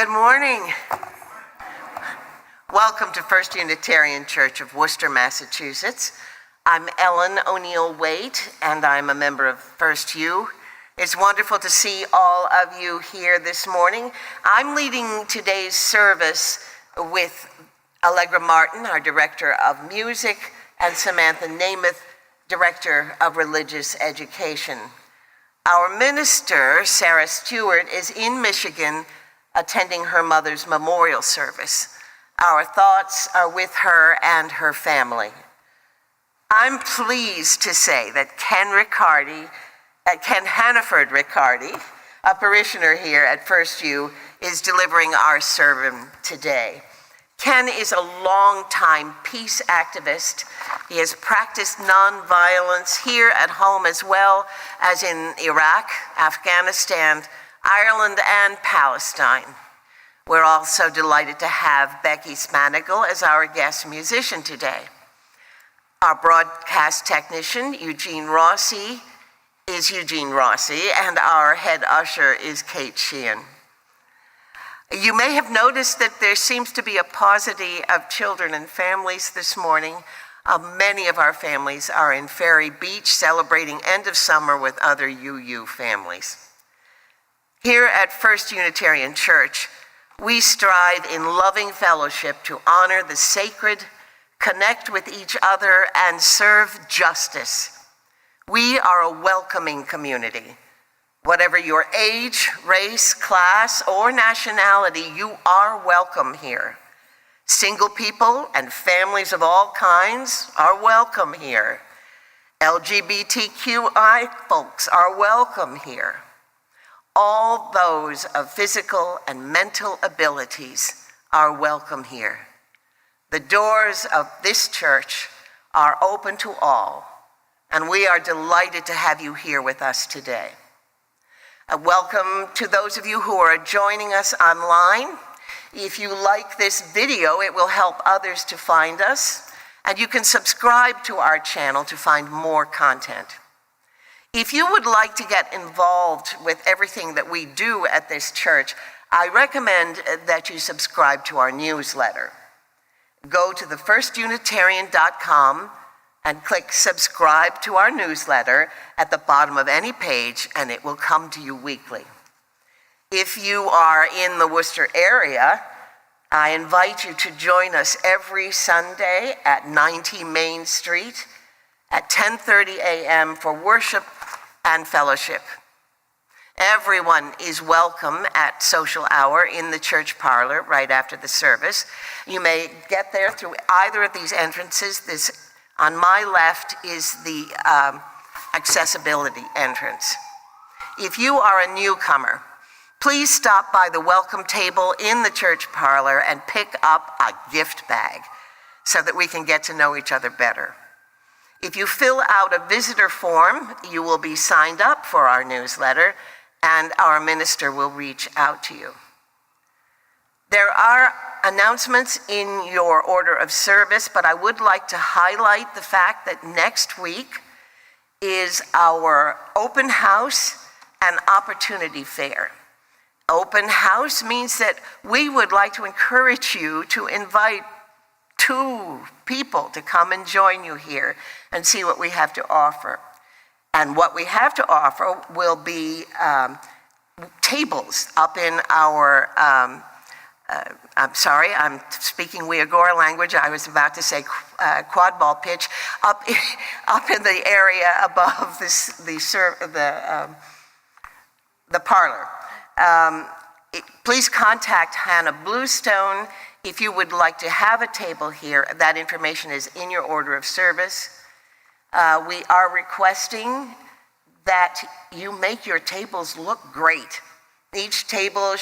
Good morning. Welcome to First Unitarian Church of Worcester, Massachusetts. I'm Ellen O'Neill Waite, and I'm a member of First U. It's wonderful to see all of you here this morning. I'm leading today's service with Allegra Martin, our Director of Music, and Samantha Namath, Director of Religious Education. Our minister, Sarah Stewart, is in Michigan attending her mother's memorial service. Our thoughts are with her and her family. I'm pleased to say that Ken Hannaford Riccardi, a parishioner here at First U, is delivering our sermon today. Ken is a longtime peace activist. He has practiced nonviolence here at home as well as in Iraq, Afghanistan, Ireland, and Palestine. We're also delighted to have Becky Spanigal as our guest musician today. Our broadcast technician, Eugene Rossi, and our head usher is Kate Sheehan. You may have noticed that there seems to be a paucity of children and families this morning. Many of our families are in Ferry Beach celebrating end of summer with other UU families. Here at First Unitarian Church, we strive in loving fellowship to honor the sacred, connect with each other, and serve justice. We are a welcoming community. Whatever your age, race, class, or nationality, you are welcome here. Single people and families of all kinds are welcome here. LGBTQI folks are welcome here. All those of physical and mental abilities are welcome here. The doors of this church are open to all, and we are delighted to have you here with us today. Welcome to those of you who are joining us online. If you like this video, it will help others to find us, and you can subscribe to our channel to find more content. If you would like to get involved with everything that we do at this church, I recommend that you subscribe to our newsletter. Go to thefirstunitarian.com and click subscribe to our newsletter at the bottom of any page, and it will come to you weekly. If you are in the Worcester area, I invite you to join us every Sunday at 90 Main Street at 10:30 a.m. for worship and fellowship. Everyone is welcome at social hour in the church parlor right after the service. You may get there through either of these entrances. This on my left is the accessibility entrance. If you are a newcomer, please stop by the welcome table in the church parlor and pick up a gift bag so that we can get to know each other better. If you fill out a visitor form, you will be signed up for our newsletter, and our minister will reach out to you. There are announcements in your order of service, but I would like to highlight the fact that next week is our open house and opportunity fair. Open house means that we would like to encourage you to invite 2 people to come and join you here and see what we have to offer. And what we have to offer will be tables up in our, I'm sorry, I'm speaking Uyghur language. I was about to say quad ball pitch, up in the area above the parlor. Please contact Hannah Bluestone if you would like to have a table here. That information is in your order of service. We are requesting that you make your tables look great. Each table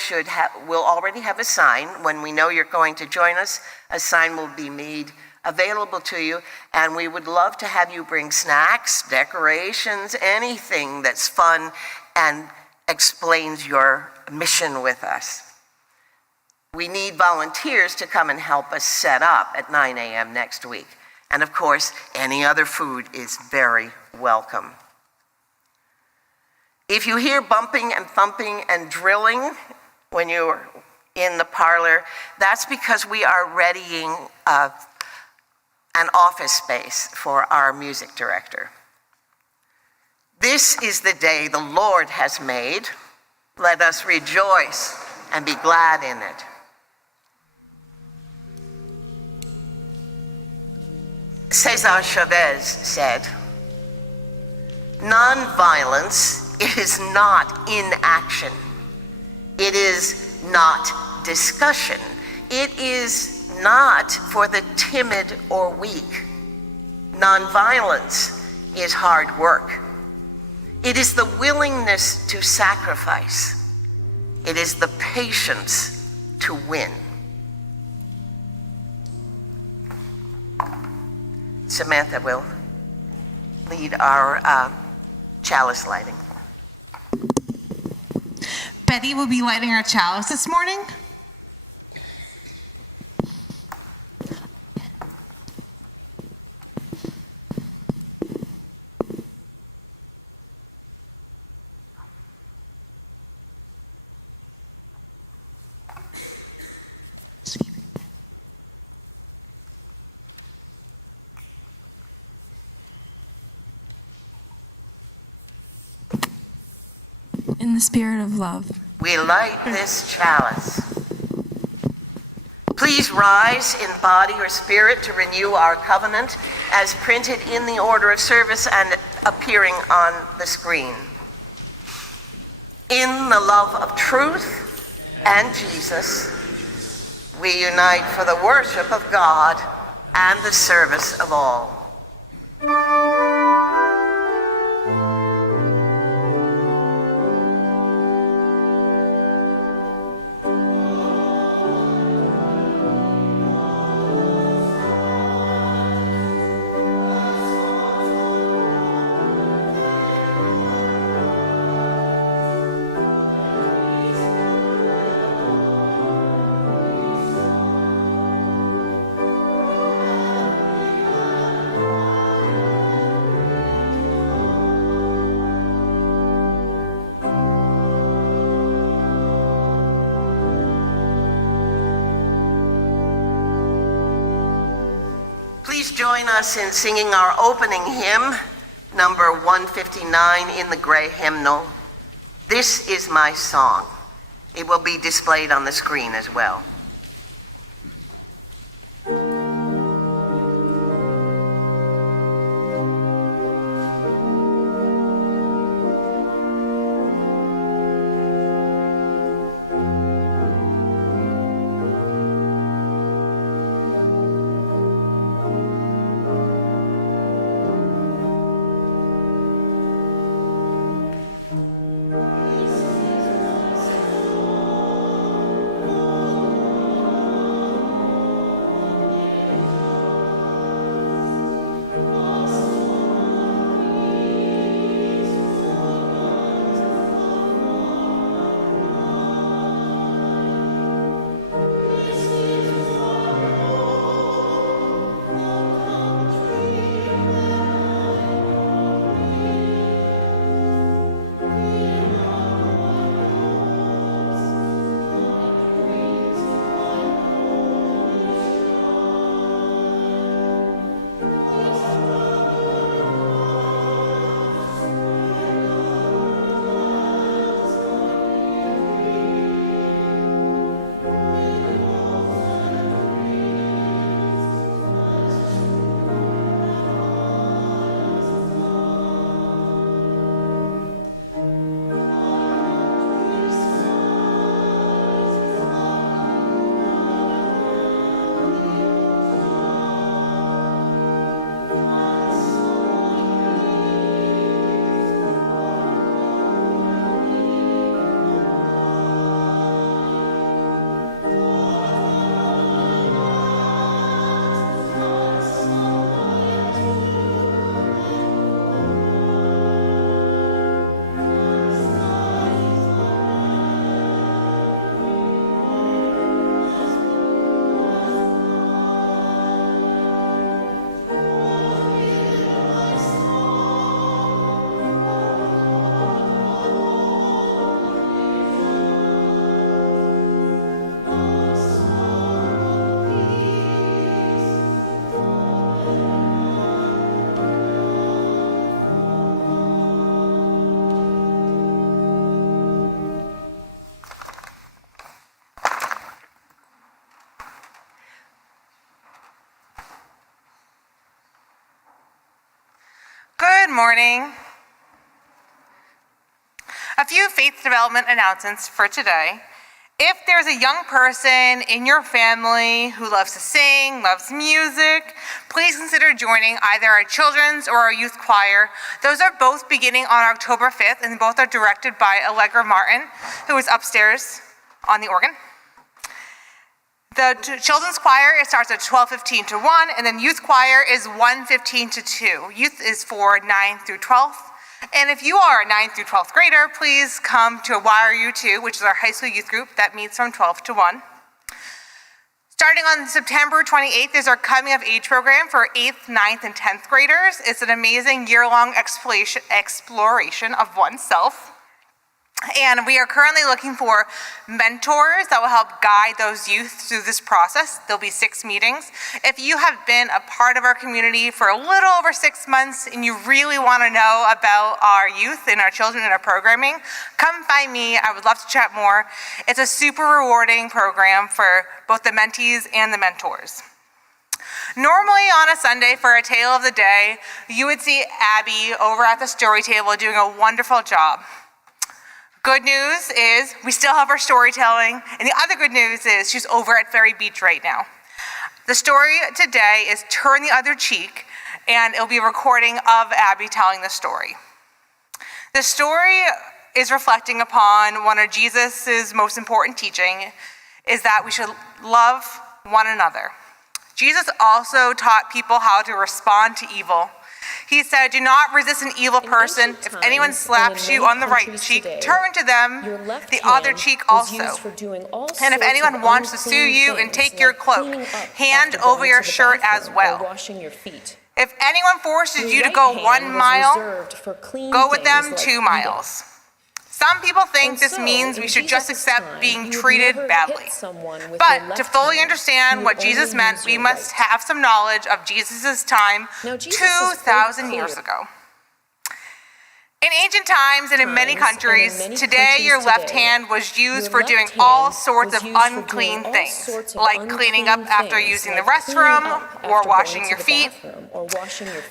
will already have a sign. When we know you're going to join us, a sign will be made available to you, and we would love to have you bring snacks, decorations, anything that's fun and explains your mission with us. We need volunteers to come and help us set up at 9 a.m. next week. And of course, any other food is very welcome. If you hear bumping and thumping and drilling when you're in the parlor, that's because we are readying an office space for our music director. This is the day the Lord has made. Let us rejoice and be glad in it. Cesar Chavez said, "Nonviolence is not inaction. It is not discussion. It is not for the timid or weak. Nonviolence is hard work. It is the willingness to sacrifice. It is the patience to win." Samantha will lead our chalice lighting. Betty will be lighting our chalice this morning. In the spirit of love, we light this chalice. Please rise in body or spirit to renew our covenant as printed in the order of service and appearing on the screen. In the love of truth and Jesus, we unite for the worship of God and the service of all. Please join us in singing our opening hymn, number 159 in the gray hymnal, "This Is My Song." It will be displayed on the screen as well. morning. A few faith development announcements for today. If there's a young person in your family who loves to sing, loves music, please consider joining either our children's or our youth choir. Those are both beginning on October 5th, and both are directed by Allegra Martin, who is upstairs on the organ. The children's choir, it starts at 12:15 to 1, and then youth choir is 1:15 to 2. Youth is for 9th through 12th. And if you are a 9th through 12th grader, please come to YRU2, which is our high school youth group that meets from 12 to 1. Starting on September 28th is our coming of age program for 8th, 9th, and 10th graders. It's an amazing year-long exploration of oneself. And we are currently looking for mentors that will help guide those youth through this process. There'll be 6 meetings. If you have been a part of our community for a little over 6 months and you really want to know about our youth and our children and our programming, come find me. I would love to chat more. It's a super rewarding program for both the mentees and the mentors. Normally on a Sunday for a tale of the day, you would see Abby over at the story table doing a wonderful job. Good news is we still have our storytelling, and the other good news is she's over at Ferry Beach right now. The story today is Turn the Other Cheek, and it'll be a recording of Abby telling the story. The story is reflecting upon one of Jesus's most important teaching, is that we should love one another. Jesus also taught people how to respond to evil. He said, do not resist an evil person. If anyone slaps you on the right cheek, turn to them the other cheek also. And if anyone wants to sue you and take your cloak, hand over your shirt as well. If anyone forces you to go 1 mile, go with them 2 miles. Some people think this means we should just accept being treated badly. But to fully understand what Jesus meant, we must have some knowledge of Jesus' time 2,000 years ago. In ancient times and in many countries, today your left hand was used for doing all sorts of unclean things, like cleaning up after using the restroom or washing your feet.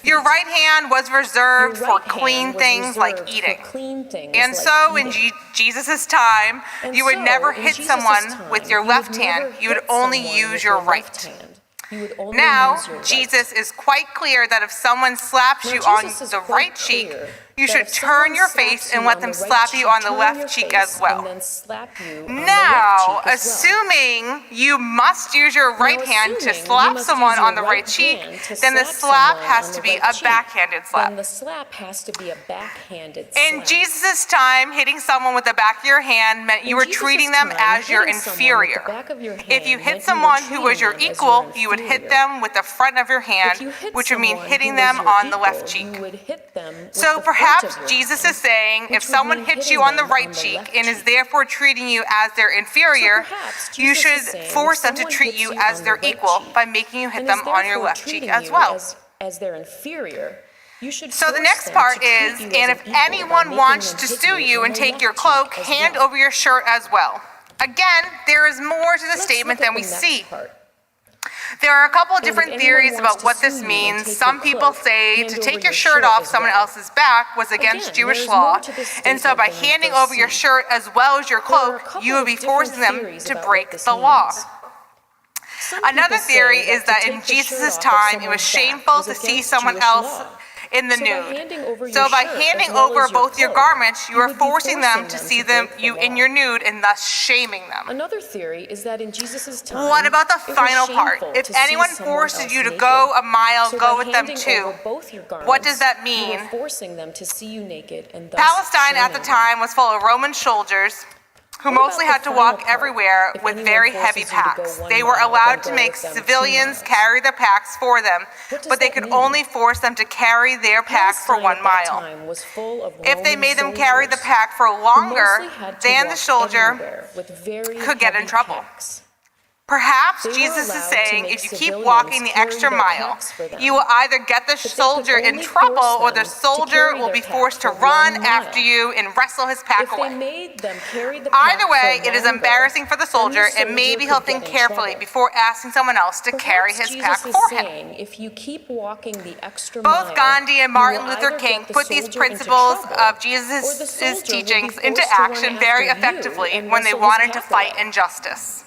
Your right hand was reserved for clean things like eating. And so in Jesus' time, you would never hit someone with your left hand, you would only use your right. Now, Jesus is quite clear that if someone slaps you on the right cheek, you should turn your face and let them slap you on the left cheek as well. Now, assuming you must use your right hand to slap someone on the right cheek, then the slap has to be a backhanded slap. In Jesus' time, hitting someone with the back of your hand meant you were treating them as your inferior. If you hit someone who was your equal, you would hit them with the front of your hand, which would mean hitting them on the left cheek. So perhaps Jesus is saying, if someone hits you on the right cheek and is therefore treating you as their inferior, you should force them to treat you as their equal by making you hit them on your left cheek as well. So the next part is, and if anyone wants to sue you and take your cloak, hand over your shirt as well. Again, there is more to the statement than we see. There are a couple of different theories about what this means. Some people say to take your shirt off someone else's back was against Jewish law, and so by handing over your shirt as well as your cloak, you would be forcing them to break the law. Another theory is that in Jesus' time, it was shameful to see someone else in the nude. So by handing over both your garments, you are forcing them to see you in your nude and thus shaming them. Another theory is that in Jesus' time, what about the final part? If anyone forces you to go a mile, go with them too. What does that mean? Palestine at the time was full of Roman soldiers who mostly had to walk everywhere with very heavy packs. They were allowed to make civilians carry their packs for them, but they could only force them to carry their pack for 1 mile. If they made them carry the pack for longer, then the soldier could get in trouble. Perhaps They were Jesus is allowed to saying make if you keep civilians walking the carry extra their mile, packs for them. you will either get the they could soldier in only trouble force or the them to soldier carry will their be pack forced to for run 1 after mile. you and wrestle his pack If they away. made them carry the pack Either way, for it is longer, embarrassing for the then soldier, and maybe he'll could think get in carefully trouble. before asking someone else to carry Perhaps his pack Jesus for is him. saying, if you keep walking the extra mile, Both Gandhi and you Martin will Luther either King get the put these soldier into principles trouble, of or the Jesus' soldier will be teachings into forced to run action after very you effectively and when they wrestle his wanted to pack fight away. injustice.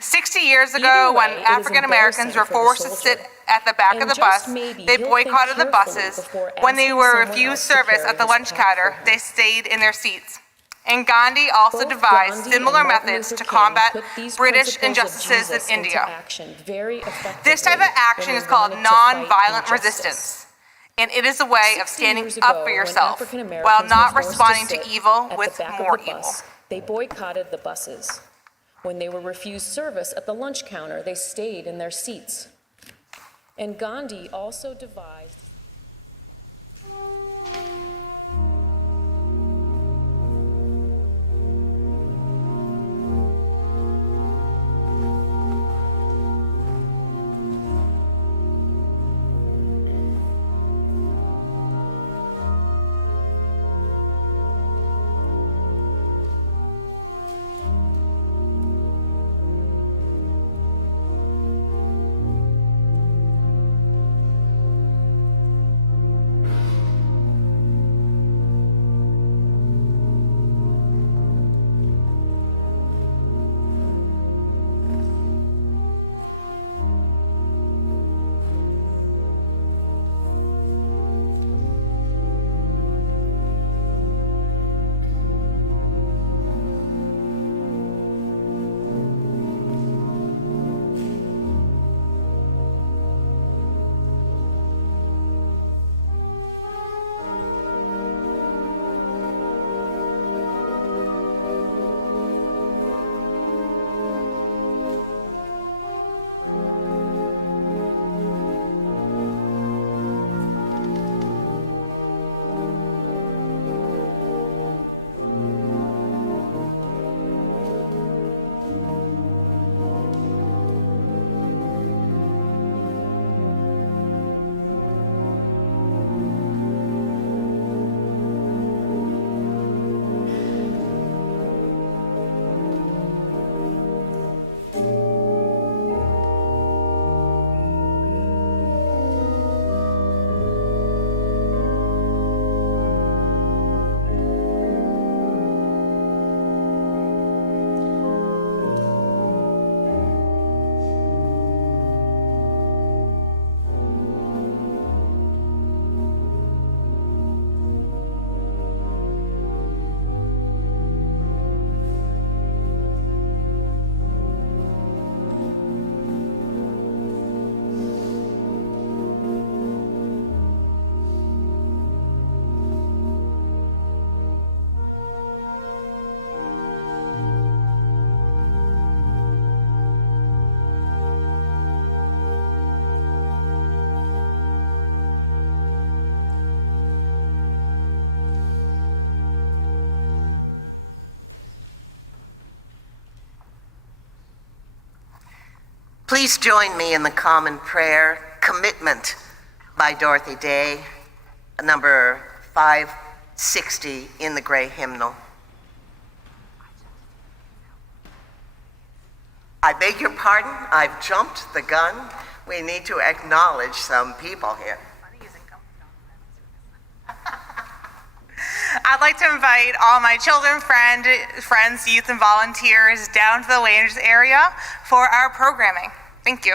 60 years Either ago, when way, it is African Americans embarrassing were for the forced to soldier. sit at the back of And the just bus, maybe they he'll boycotted think the carefully buses. before When they asking were someone refused else to service carry at the his lunch pack counter, for they him. stayed in their seats. And Gandhi also Both devised Gandhi similar and Martin methods Luther to King combat put these British principles of injustices in Jesus into India. action very effectively This type of action when is they called wanted to fight nonviolent injustice. resistance, and it is a way of 60 standing years up ago, for when yourself African while Americans not were forced responding to to sit evil at with the back more of the evil. bus, they boycotted the buses. When they were refused service at the lunch counter, they stayed in their seats. And Gandhi also devised Please join me in the common prayer, Commitment by Dorothy Day, number 560 in the Gray Hymnal. I beg your pardon, I've jumped the gun. We need to acknowledge some people here. I'd like to invite all my children, friends, youth, and volunteers down to the lounge area for our programming. Thank you.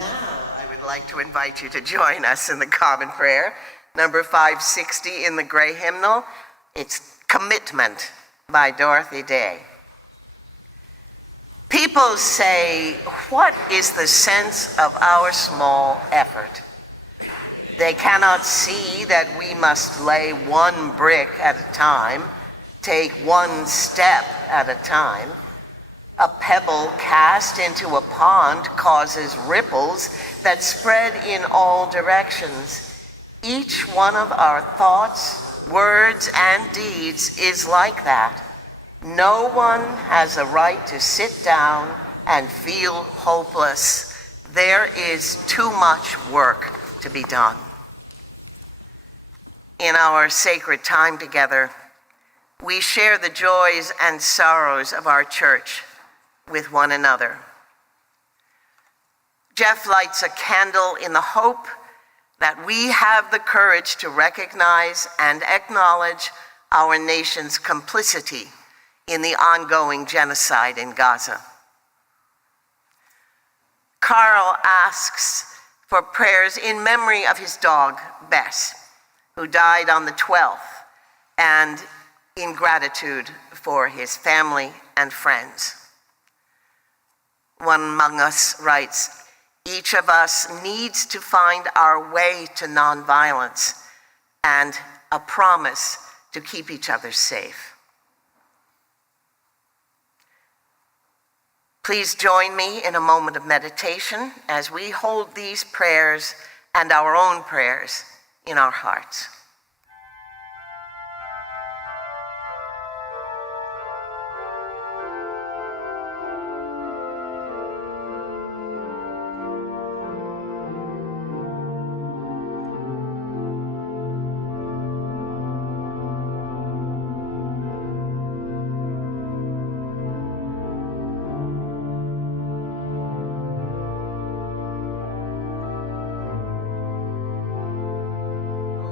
I'd like to invite you to join us in the common prayer, Number 560 in the gray hymnal, it's Commitment by Dorothy Day. People say, what is the sense of our small effort? They cannot see that we must lay one brick at a time, take one step at a time. A pebble cast into a pond causes ripples that spread in all directions. Each one of our thoughts, words, and deeds is like that. No one has a right to sit down and feel hopeless. There is too much work to be done. In our sacred time together, we share the joys and sorrows of our church with one another. Jeff lights a candle in the hope that we have the courage to recognize and acknowledge our nation's complicity in the ongoing genocide in Gaza. Carl asks for prayers in memory of his dog, Bess, who died on the 12th, and in gratitude for his family and friends. One among us writes, each of us needs to find our way to nonviolence and a promise to keep each other safe. Please join me in a moment of meditation as we hold these prayers and our own prayers in our hearts.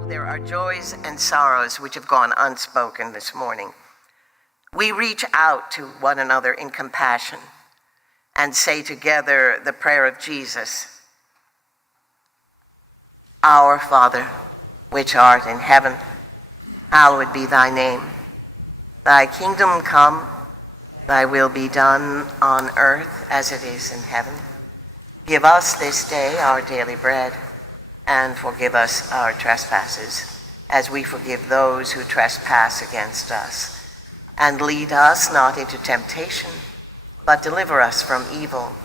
There are joys and sorrows which have gone unspoken this morning. We reach out to one another in compassion and say together the prayer of Jesus. Our Father, which art in heaven, hallowed be thy name. Thy kingdom come, thy will be done on earth as it is in heaven. Give us this day our daily bread, and forgive us our trespasses, as we forgive those who trespass against us. And lead us not into temptation, but deliver us from evil.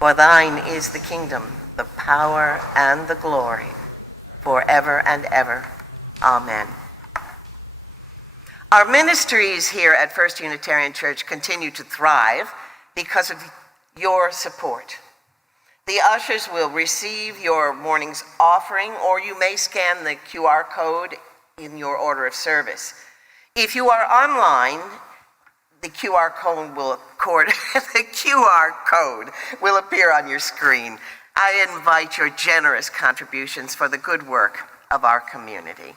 For thine is the kingdom, the power, and the glory, forever and ever. Amen. Our ministries here at First Unitarian Church continue to thrive because of your support. The ushers will receive your morning's offering, or you may scan the QR code in your order of service. If you are online, the QR code will appear on your screen. I invite your generous contributions for the good work of our community.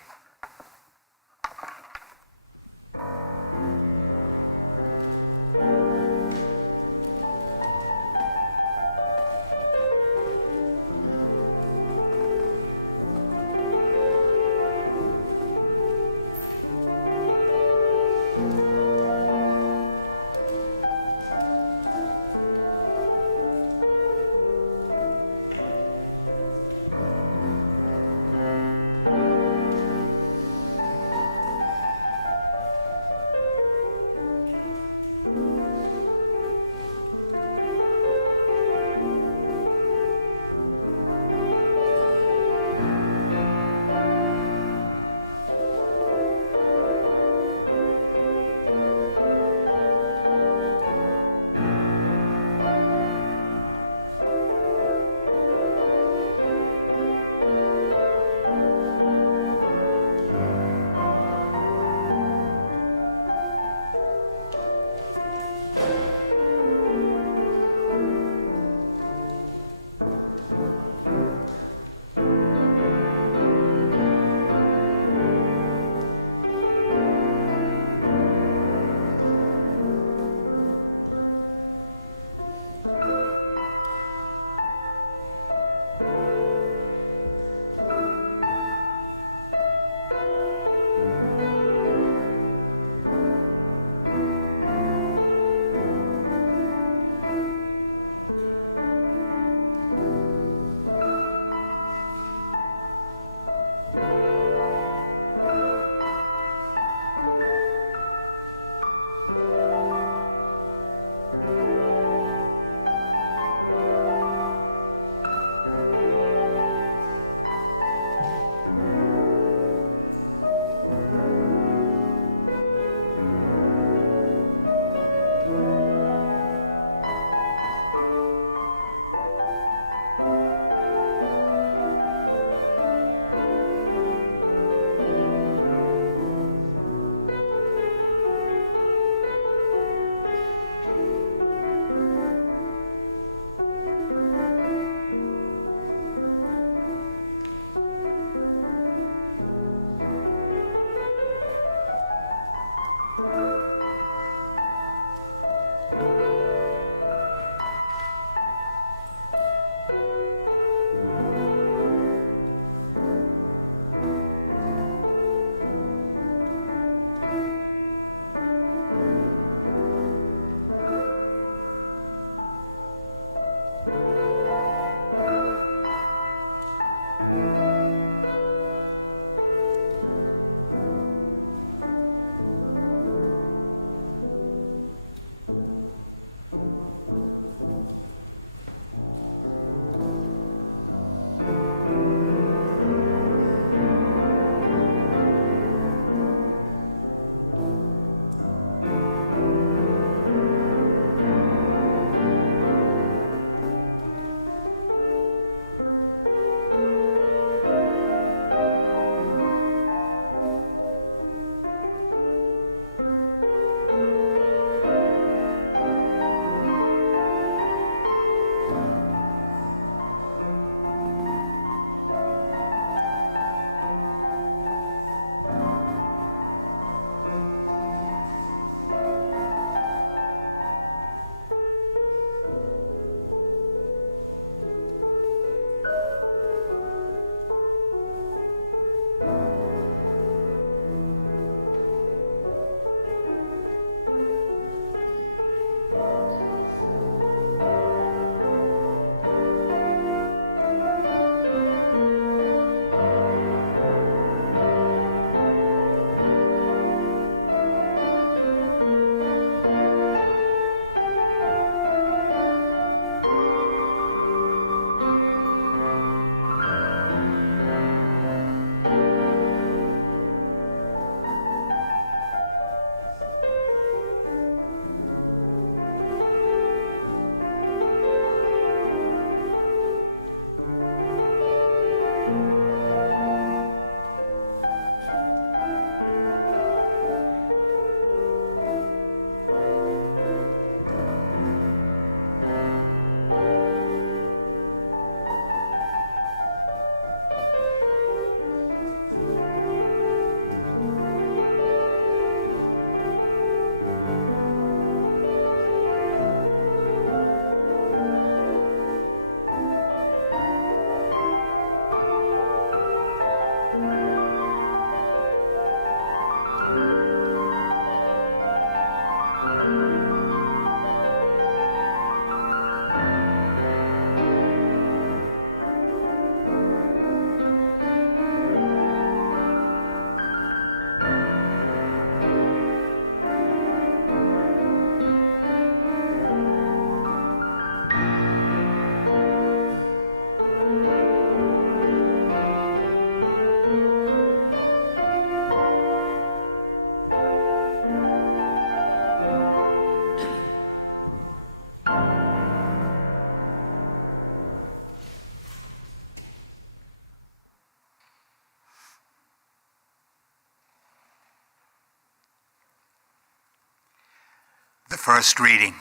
First reading.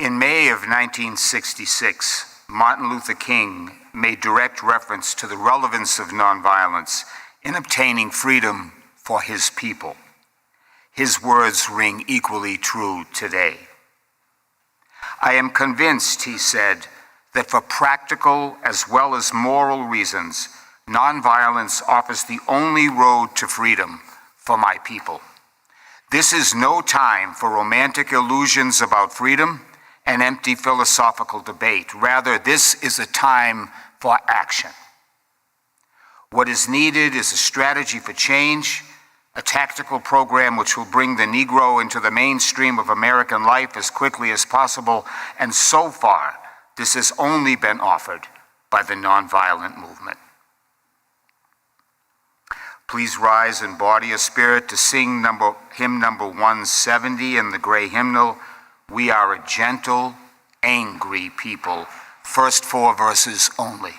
In May of 1966, Martin Luther King made direct reference to the relevance of nonviolence in obtaining freedom for his people. His words ring equally true today. I am convinced, he said, that for practical as well as moral reasons, nonviolence offers the only road to freedom for my people. This is no time for romantic illusions about freedom and empty philosophical debate. Rather, this is a time for action. What is needed is a strategy for change, a tactical program which will bring the Negro into the mainstream of American life as quickly as possible, and so far, this has only been offered by the nonviolent movement. Please rise in body or spirit to sing hymn number 170 in the gray hymnal, We Are a Gentle, Angry People, first 4 verses only.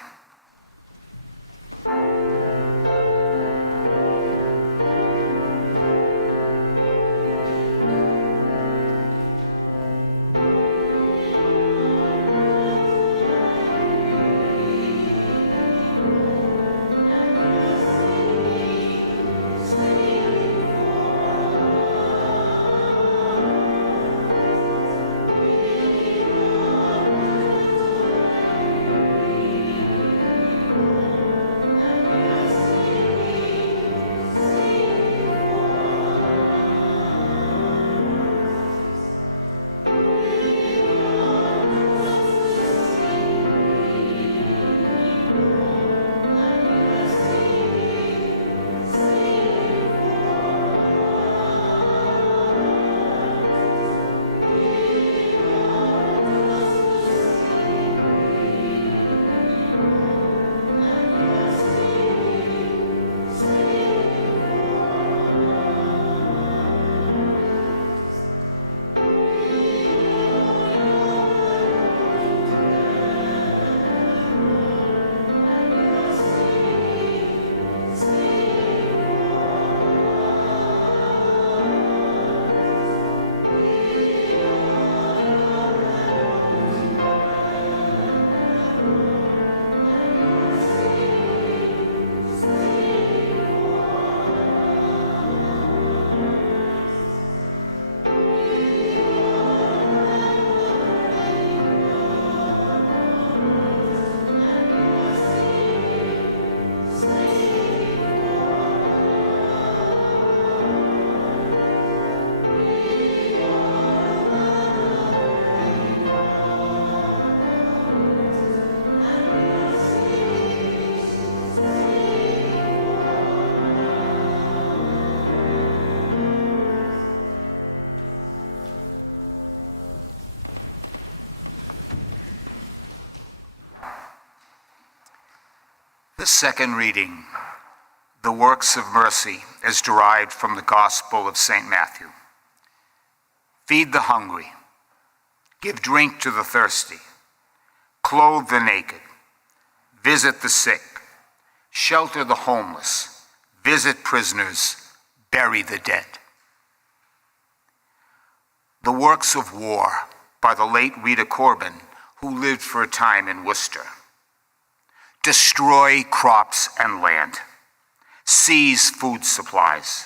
The second reading, the works of mercy as derived from the Gospel of St. Matthew. Feed the hungry, give drink to the thirsty, clothe the naked, visit the sick, shelter the homeless, visit prisoners, bury the dead. The works of war by the late Rita Corbin, who lived for a time in Worcester. Destroy crops and land, seize food supplies,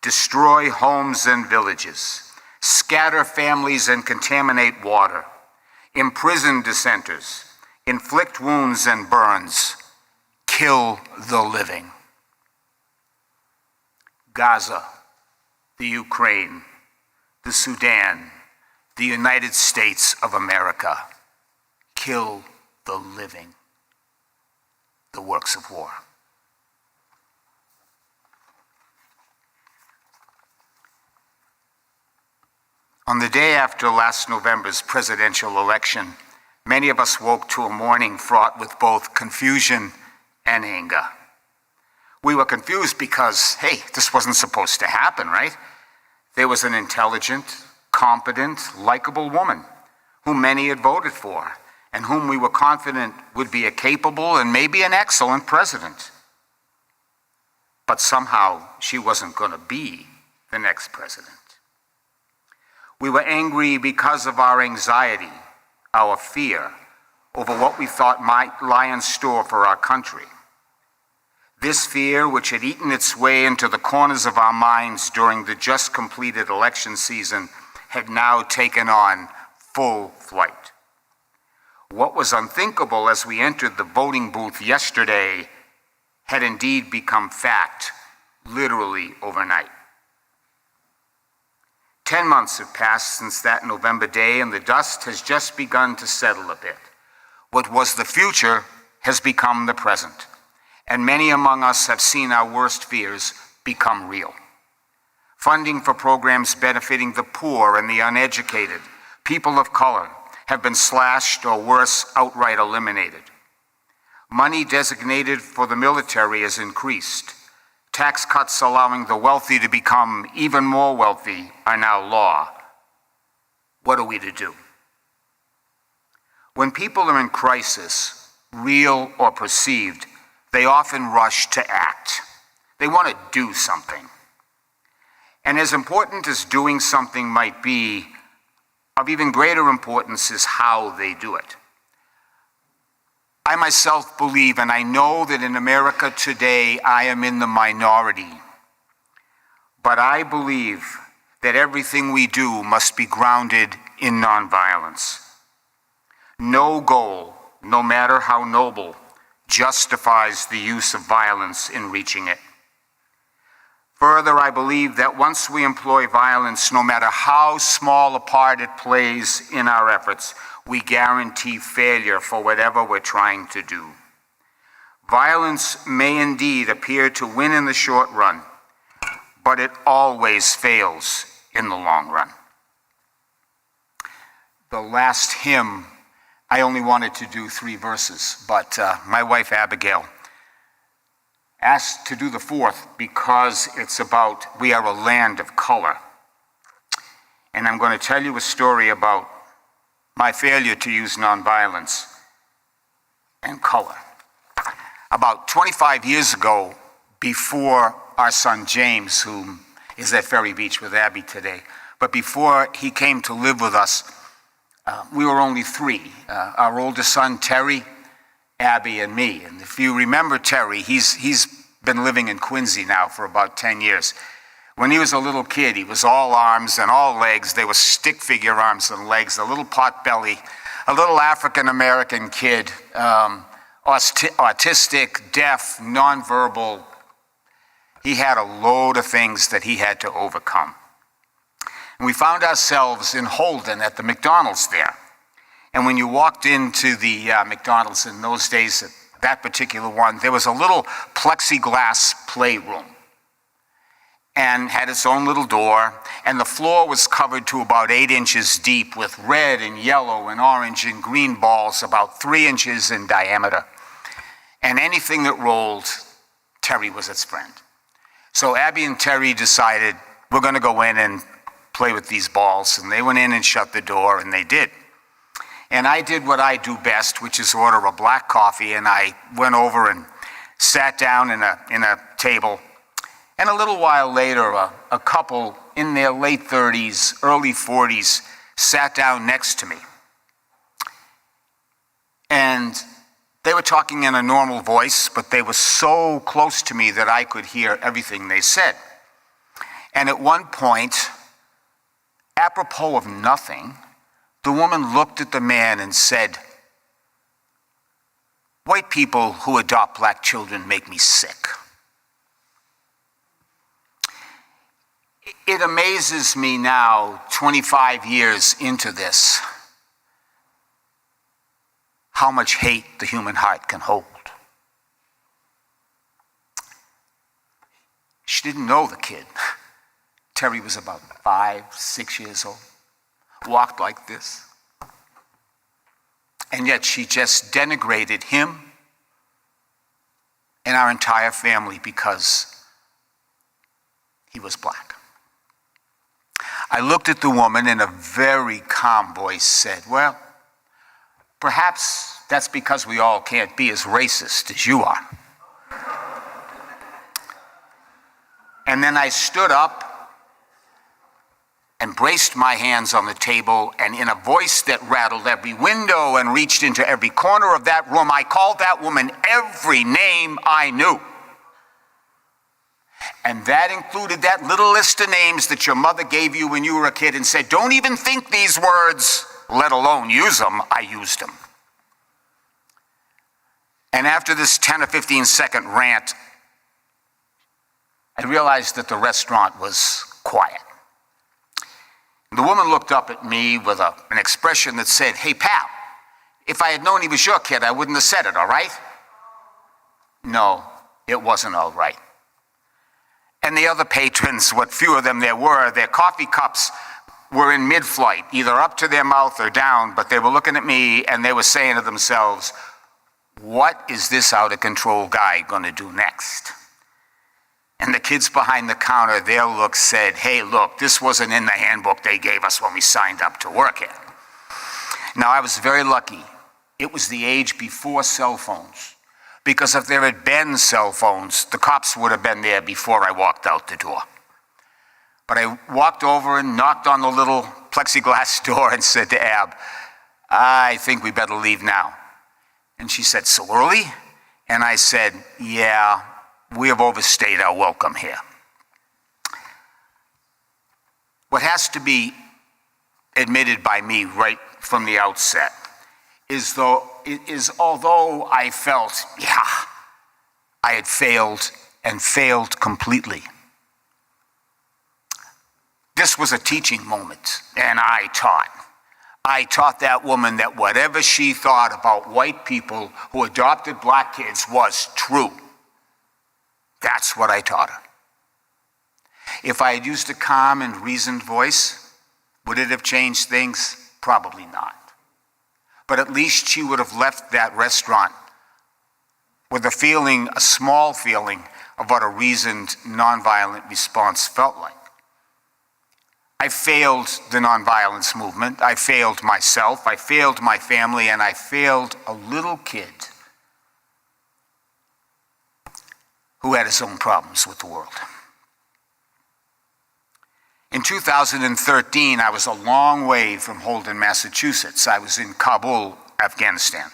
destroy homes and villages, scatter families and contaminate water, imprison dissenters, inflict wounds and burns, kill the living. Gaza, the Ukraine, the Sudan, the United States of America, kill the living. The works of war. On the day after last November's presidential election, many of us woke to a morning fraught with both confusion and anger. We were confused because, hey, this wasn't supposed to happen, right? There was an intelligent, competent, likable woman whom many had voted for, and whom we were confident would be a capable and maybe an excellent president. But somehow she wasn't going to be the next president. We were angry because of our anxiety, our fear over what we thought might lie in store for our country. This fear, which had eaten its way into the corners of our minds during the just completed election season, had now taken on full flight. What was unthinkable as we entered the voting booth yesterday had indeed become fact, literally overnight. 10 months have passed since that November day, and the dust has just begun to settle a bit. What was the future has become the present, and many among us have seen our worst fears become real. Funding for programs benefiting the poor and the uneducated, people of color, have been slashed or worse, outright eliminated. Money designated for the military has increased. Tax cuts allowing the wealthy to become even more wealthy are now law. What are we to do? When people are in crisis, real or perceived, they often rush to act. They want to do something. And as important as doing something might be, of even greater importance is how they do it. I myself believe, and I know that in America today I am in the minority, but I believe that everything we do must be grounded in nonviolence. No goal, no matter how noble, justifies the use of violence in reaching it. Further, I believe that once we employ violence, no matter how small a part it plays in our efforts, we guarantee failure for whatever we're trying to do. Violence may indeed appear to win in the short run, but it always fails in the long run. The last hymn, I only wanted to do 3 verses, but my wife Abigail asked to do the 4th because it's about we are a land of color. And I'm going to tell you a story about my failure to use nonviolence and color. About 25 years ago, before our son James, who is at Ferry Beach with Abby today, but before he came to live with us, we were only 3. Our oldest son, Terry, Abby, and me. And if you remember Terry, he's been living in Quincy now for about 10 years. When he was a little kid, he was all arms and all legs. They were stick figure arms and legs, a little pot belly, a little African-American kid, autistic, deaf, nonverbal. He had a load of things that he had to overcome. And we found ourselves in Holden at the McDonald's there. And when you walked into the McDonald's in those days, that particular one, there was a little plexiglass playroom and had its own little door, and the floor was covered to about 8 inches deep with red and yellow and orange and green balls about 3 inches in diameter. And anything that rolled, Terry was its friend. So Abby and Terry decided, we're going to go in and play with these balls, and they went in and shut the door, and they did. And I did what I do best, which is order a black coffee, and I went over and sat down in a table. And a little while later, a couple in their late 30s, early 40s, sat down next to me. And they were talking in a normal voice, but they were so close to me that I could hear everything they said. And at one point, apropos of nothing, the woman looked at the man and said, "White people who adopt black children make me sick." It amazes me now, 25 years into this, how much hate the human heart can hold. She didn't know the kid. Terry was about 5, 6 years old. Walked like this. And yet she just denigrated him and our entire family because he was black. I looked at the woman and a very calm voice said, "Well, perhaps that's because we all can't be as racist as you are." And then I stood up and embraced my hands on the table, and in a voice that rattled every window and reached into every corner of that room, I called that woman every name I knew. And that included that little list of names that your mother gave you when you were a kid and said, don't even think these words, let alone use them. I used them. And after this 10 or 15 second rant, I realized that the restaurant was quiet. The woman looked up at me with an expression that said, hey, pal, if I had known he was your kid, I wouldn't have said it, all right? No, it wasn't all right. And the other patrons, what few of them there were, their coffee cups were in mid-flight, either up to their mouth or down, but they were looking at me and they were saying to themselves, what is this out-of-control guy going to do next? And the kids behind the counter, their look said, hey, look, this wasn't in the handbook they gave us when we signed up to work here. Now, I was very lucky. It was the age before cell phones. Because if there had been cell phones, the cops would have been there before I walked out the door. But I walked over and knocked on the little plexiglass door and said to Ab, I think we better leave now. And she said, so early? And I said, yeah, we have overstayed our welcome here. What has to be admitted by me right from the outset is although I felt, I had failed and failed completely. This was a teaching moment, and I taught. I taught that woman that whatever she thought about white people who adopted black kids was true. That's what I taught her. If I had used a calm and reasoned voice, would it have changed things? Probably not. But at least she would have left that restaurant with a feeling, a small feeling, of what a reasoned, nonviolent response felt like. I failed the nonviolence movement. I failed myself. I failed my family, and I failed a little kid who had his own problems with the world. In 2013, I was a long way from Holden, Massachusetts. I was in Kabul, Afghanistan.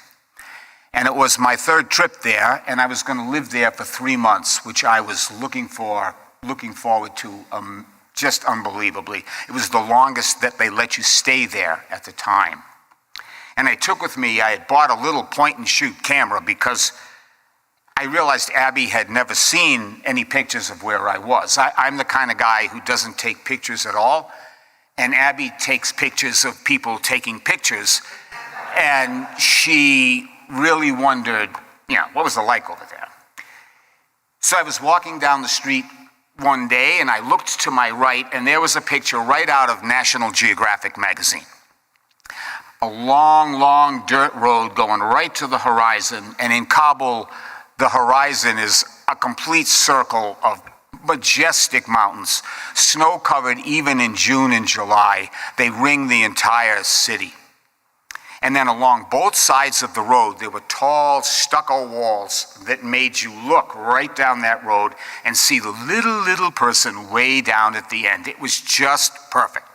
And it was my third trip there, and I was going to live there for 3 months, which I was looking forward to just unbelievably. It was the longest that they let you stay there at the time. And I took with me, I had bought a little point-and-shoot camera because I realized Abby had never seen any pictures of where I was. I'm the kind of guy who doesn't take pictures at all, and Abby takes pictures of people taking pictures, and she really wondered, what was it like over there? So I was walking down the street one day, and I looked to my right, and there was a picture right out of National Geographic magazine. A long, long dirt road going right to the horizon, and in Kabul, the horizon is a complete circle of majestic mountains, snow-covered even in June and July. They ring the entire city. And then along both sides of the road, there were tall stucco walls that made you look right down that road and see the little person way down at the end. It was just perfect.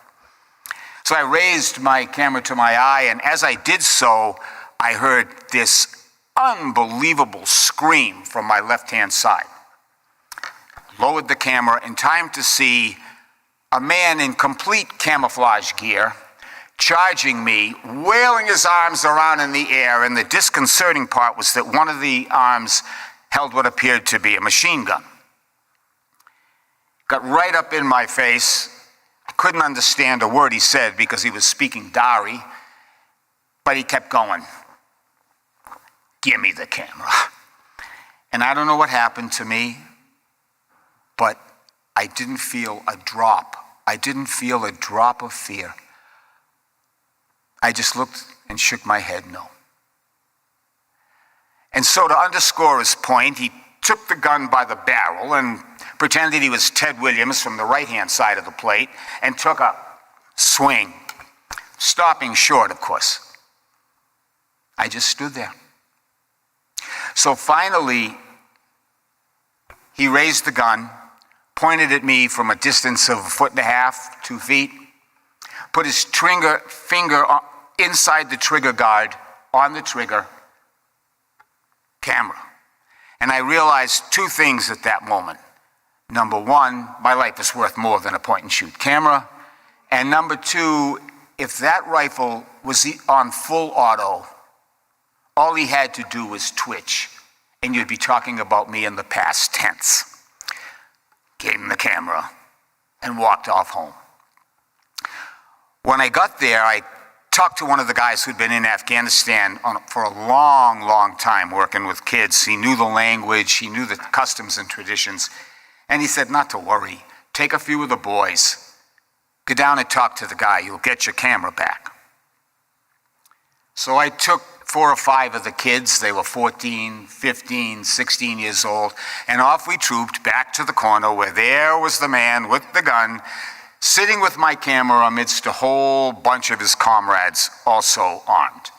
So I raised my camera to my eye, and as I did so, I heard this unbelievable scream from my left-hand side. Lowered the camera in time to see a man in complete camouflage gear charging me, wailing his arms around in the air, and the disconcerting part was that one of the arms held what appeared to be a machine gun. Got right up in my face. I couldn't understand a word he said because he was speaking Dari, but he kept going. Give me the camera. And I don't know what happened to me, but I didn't feel a drop. I didn't feel a drop of fear. I just looked and shook my head no. And so to underscore his point, he took the gun by the barrel and pretended he was Ted Williams from the right-hand side of the plate and took a swing, stopping short, of course. I just stood there. So finally, he raised the gun, pointed at me from a distance of 1.5 feet, 2 feet, put his finger inside the trigger guard on the trigger, camera. And I realized two things at that moment. Number one, my life is worth more than a point-and-shoot camera. And number two, if that rifle was on full auto, all he had to do was twitch, and you'd be talking about me in the past tense. Gave him the camera and walked off home. When I got there, I talked to one of the guys who'd been in Afghanistan for a long, long time working with kids. He knew the language, he knew the customs and traditions, and he said, not to worry, take a few of the boys, go down and talk to the guy, you'll get your camera back. So I took 4 or 5 of the kids, they were 14, 15, 16 years old, and off we trooped back to the corner where there was the man with the gun, sitting with my camera amidst a whole bunch of his comrades also armed.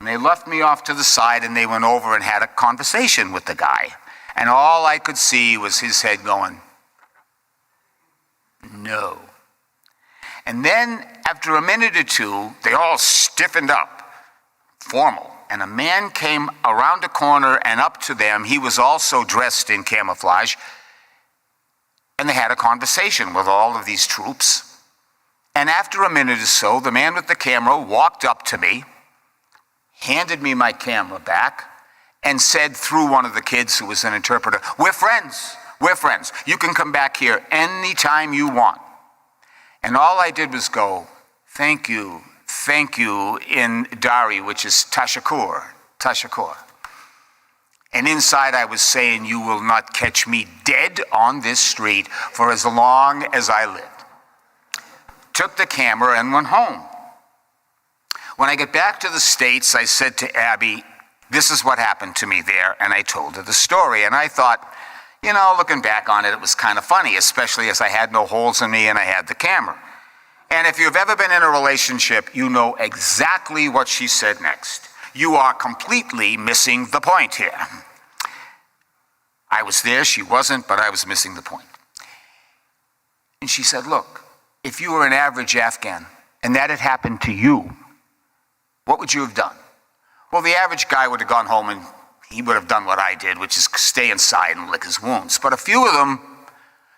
And they left me off to the side and they went over and had a conversation with the guy. And all I could see was his head going, no. And then after a minute or two, they all stiffened up, formal. And a man came around a corner and up to them. He was also dressed in camouflage. And they had a conversation with all of these troops. And after a minute or so, the man with the camera walked up to me, handed me my camera back, and said through one of the kids who was an interpreter, we're friends, you can come back here anytime you want. And all I did was go, thank you, in Dari, which is Tashakur. And inside I was saying, you will not catch me dead on this street for as long as I live. Took the camera and went home. When I get back to the States, I said to Abby, this is what happened to me there, and I told her the story. And I thought, you know, looking back on it, it was kind of funny, especially as I had no holes in me and I had the camera. And if you've ever been in a relationship, you know exactly what she said next. You are completely missing the point here. I was there, she wasn't, but I was missing the point. And she said, look, if you were an average Afghan and that had happened to you, what would you have done? Well, the average guy would have gone home and he would have done what I did, which is stay inside and lick his wounds. But a few of them,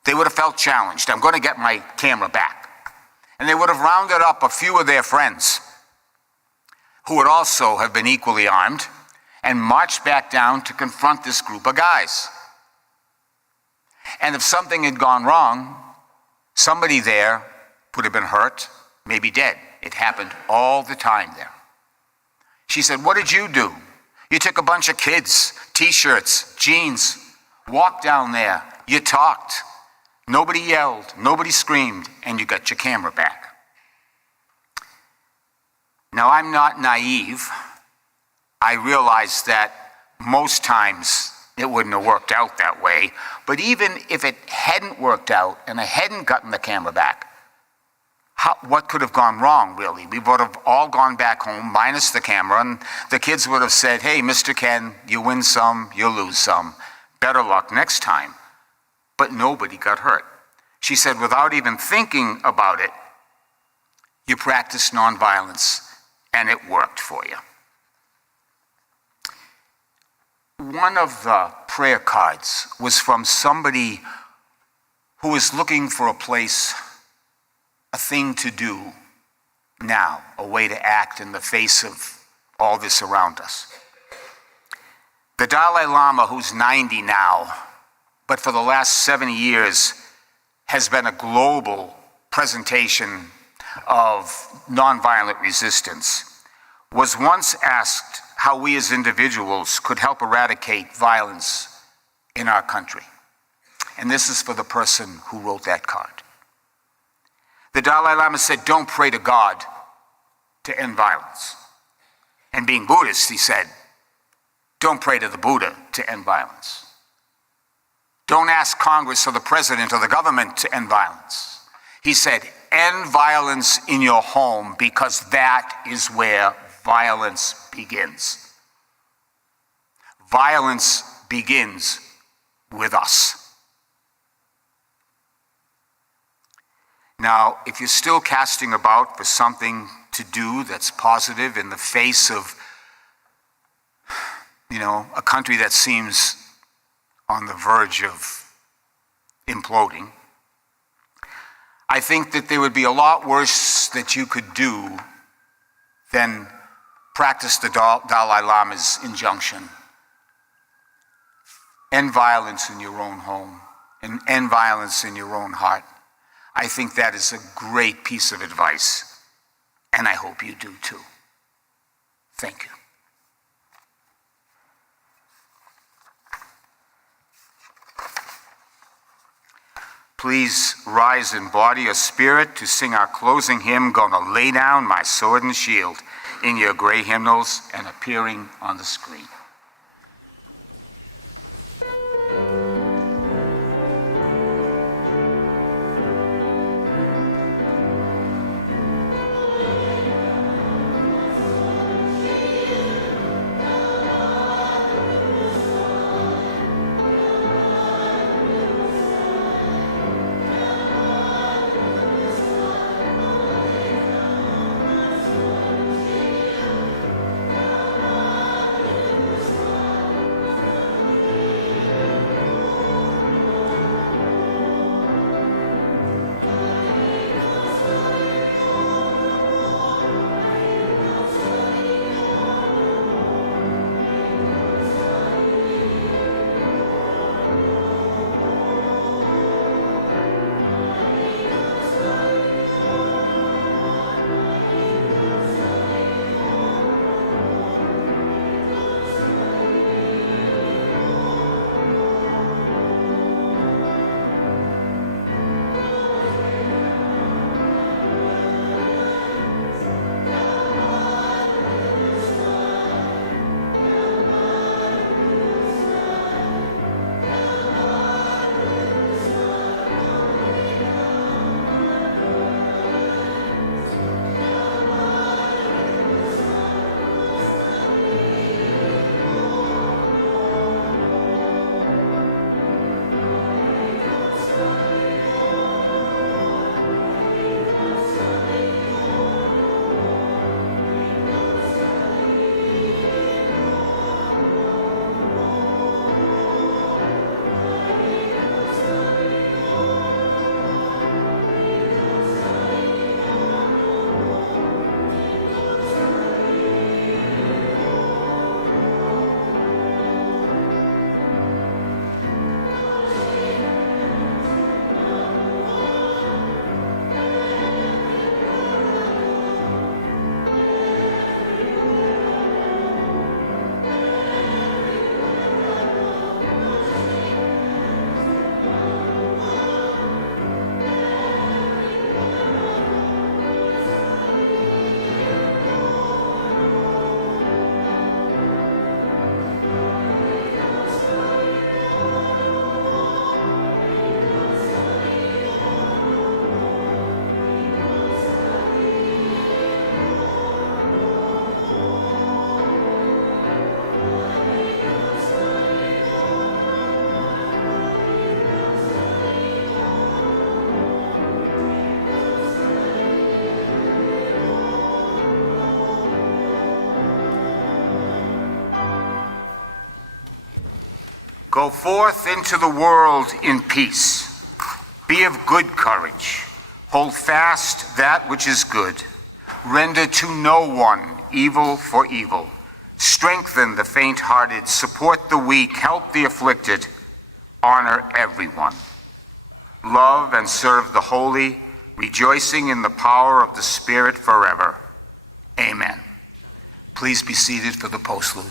they would have felt challenged. I'm going to get my camera back. And they would have rounded up a few of their friends who would also have been equally armed and marched back down to confront this group of guys. And if something had gone wrong, somebody there would have been hurt, maybe dead. It happened all the time there. She said, what did you do? You took a bunch of kids, t-shirts, jeans, walked down there, you talked. Nobody yelled, nobody screamed, and you got your camera back. Now, I'm not naive. I realize that most times it wouldn't have worked out that way. But even if it hadn't worked out and I hadn't gotten the camera back, what could have gone wrong, really? We would have all gone back home, minus the camera, and the kids would have said, hey, Mr. Ken, you win some, you lose some. Better luck next time. But nobody got hurt. She said, without even thinking about it, you practiced nonviolence, and it worked for you. One of the prayer cards was from somebody who was looking for a place, a thing to do now, a way to act in the face of all this around us. The Dalai Lama, who's 90 now, but for the last 70 years has been a global presentation of nonviolent resistance, was once asked how we as individuals could help eradicate violence in our country. And this is for the person who wrote that card. The Dalai Lama said, don't pray to God to end violence. And being Buddhist, he said, don't pray to the Buddha to end violence. Don't ask Congress or the president or the government to end violence. He said, end violence in your home because that is where violence begins. Violence begins with us. Now, if you're still casting about for something to do that's positive in the face of, a country that seems on the verge of imploding, I think that there would be a lot worse that you could do than practice the Dalai Lama's injunction. End violence in your own home and end violence in your own heart. I think that is a great piece of advice, and I hope you do too. Thank you. Please rise in body or spirit to sing our closing hymn, Gonna Lay Down My Sword and Shield, in your gray hymnals and appearing on the screen. Go forth into the world in peace. Be of good courage. Hold fast that which is good. Render to no one evil for evil. Strengthen the faint-hearted. Support the weak. Help the afflicted. Honor everyone. Love and serve the holy, rejoicing in the power of the Spirit forever. Amen. Please be seated for the postlude.